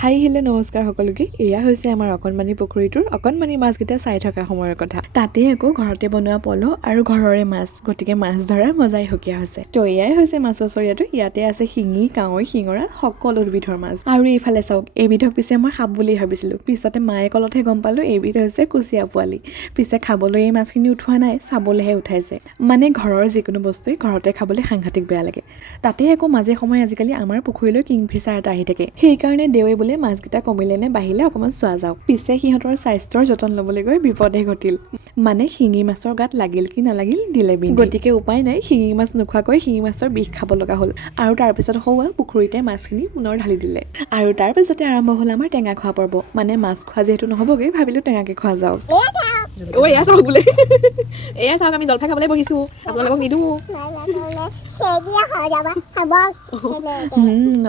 Hi hello' নমস্কাৰ সকলোকে। এয়া হৈছে আমাৰ অকণমানি পুখুৰীটোৰ অকণমানি মাছকেইটা চাই থকা সময়ৰ কথা। তাতে আকৌ ঘৰতে বনোৱা পল আৰু ঘৰৰে মাছ, গতিকে মাছ ধৰাৰ মজাই সুকীয়া হৈছে। তো এয়াই হৈছে মাছৰ চৰিয়াটো। ইয়াতে আছে শিঙি, কাৱৈ, শিঙৰা, সকলো বিধৰ মাছ। আৰু এইফালে চাওক, এইবিধক পিছে মই সাপ বুলি ভাবিছিলোঁ, পিছতে মায়ে কলতহে গম পালোঁ এইবিধ হৈছে কুচিয়া পোৱালি। পিছে খাবলৈ এই মাছখিনি উঠোৱা নাই, চাবলৈহে উঠাইছে। মানে ঘৰৰ যিকোনো বস্তুৱেই ঘৰতে খাবলৈ সাংঘাতিক বেয়া লাগে। তাতে আকৌ মাজে সময়ে আজিকালি আমাৰ পুখুৰীলৈ কিংফিচাৰ এটা আহি থাকে। সেইকাৰণে দেৱে বোলে মাছকেইটা কমিলে নে বাঢ়িলে অকণমান চোৱা যাওক। পিছে সিহঁতৰ স্বাস্থ্যৰ যতন ল'বলৈ গৈ বিপদে ঘটিল। মানে শিঙি মাছৰ গাত লাগিল কি নালাগিল দিলে বিন্ধি। গতিকে উপায় নাই, শিঙি মাছ নোখোৱাকৈ শিঙি মাছৰ বিষ খাব লগা হ'ল। আৰু তাৰপিছত সৌৱা পুখুৰীতে মাছখিনি পুনৰ ঢালি দিলে। আৰু তাৰপিছতে আৰম্ভ হ'ল আমাৰ টেঙা খোৱা পৰ্ব। মানে মাছ খোৱা যিহেতু নহ'বগৈ, ভাবিলোঁ টেঙাকে খোৱা যাওক। এয়া চাওক বোলে, এয়া চাওক আমি জলফাই খাবলৈ বহিছোঁ, আপোনালোকক নিদিওঁ।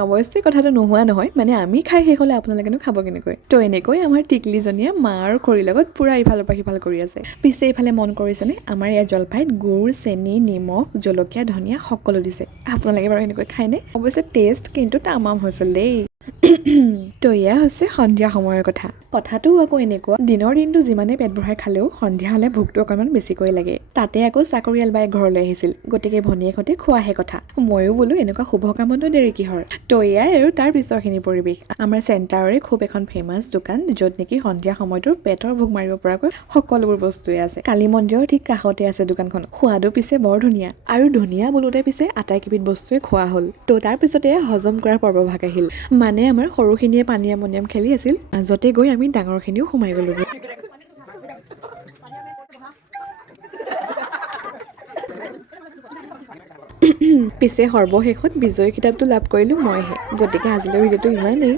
অৱশ্যে কথাটো নোহোৱা নহয়, মানে আমি খাই শেষ হ'লে আপোনালোকেনো খাব কেনেকৈ। তো এনেকৈ আমাৰ টিকলিজনীয়ে মা আৰু খৰিৰ লগত পূৰা ইফালৰ পৰা সিফাল কৰি আছে। পিছে ইফালে মন কৰিছেনে, আমাৰ ইয়াত জলফাইত গুড়, চেনি, নিমখ, জলকীয়া, ধনিয়া সকলো দিছে। আপোনালোকে বাৰু এনেকৈ খায়নে? অৱশ্যে টেষ্ট কিন্তু তামাম হৈছিল দেই। তো এয়া হৈছে সন্ধিয়া সময়ৰ কথা। কথাটো আকৌ এনেকুৱা, দিনৰ দিনটো যিমানে পেট ভৰাই খালেও সন্ধিয়া হ'লে ভোকটো অকণমান বেছিকৈ লাগে। তাতে আকৌ চাকৰিয়াল বাই ঘৰলৈ আহিছিল, গতিকে ভনীয়েকহঁতে খোৱাহে কথা। ময়ো বোলো এনেকুৱা শুভ কামতো দেৰি কিহৰ। তো এয়াই আৰু তাৰ পিছৰখিনি পৰিৱেশ। আমাৰ চেণ্টাৰৰে খুব এখন ফেমাছ দোকান, য'ত নেকি সন্ধিয়া সময়টোৰ পেটৰ ভোক মাৰিব পৰাকৈ সকলোবোৰ বস্তুৱে আছে। কালী মন্দিৰৰ ঠিক কাষতে আছে দোকানখন। সোৱাদো পিছে বৰ ধুনীয়া। আৰু ধুনীয়া বোলোতে পিছে আটাইকেইবিধ বস্তুৱে খোৱা হ'ল। তো তাৰ পিছতে হজম কৰাৰ পৰ্বভাগ আহিল। মানে আমাৰ সৰুখিনিয়ে পানীয়াম মনিয়াম খেলি আছিল, মাজতে গৈ আমি ডাঙৰখিনিও সোমাই গ'লো। পিছে সৰ্বশেষত বিজয়ী কিতাপটো লাভ কৰিলোঁ মইহে। গতিকে আজিলৈ ভিডিঅ'টো ইমানেই।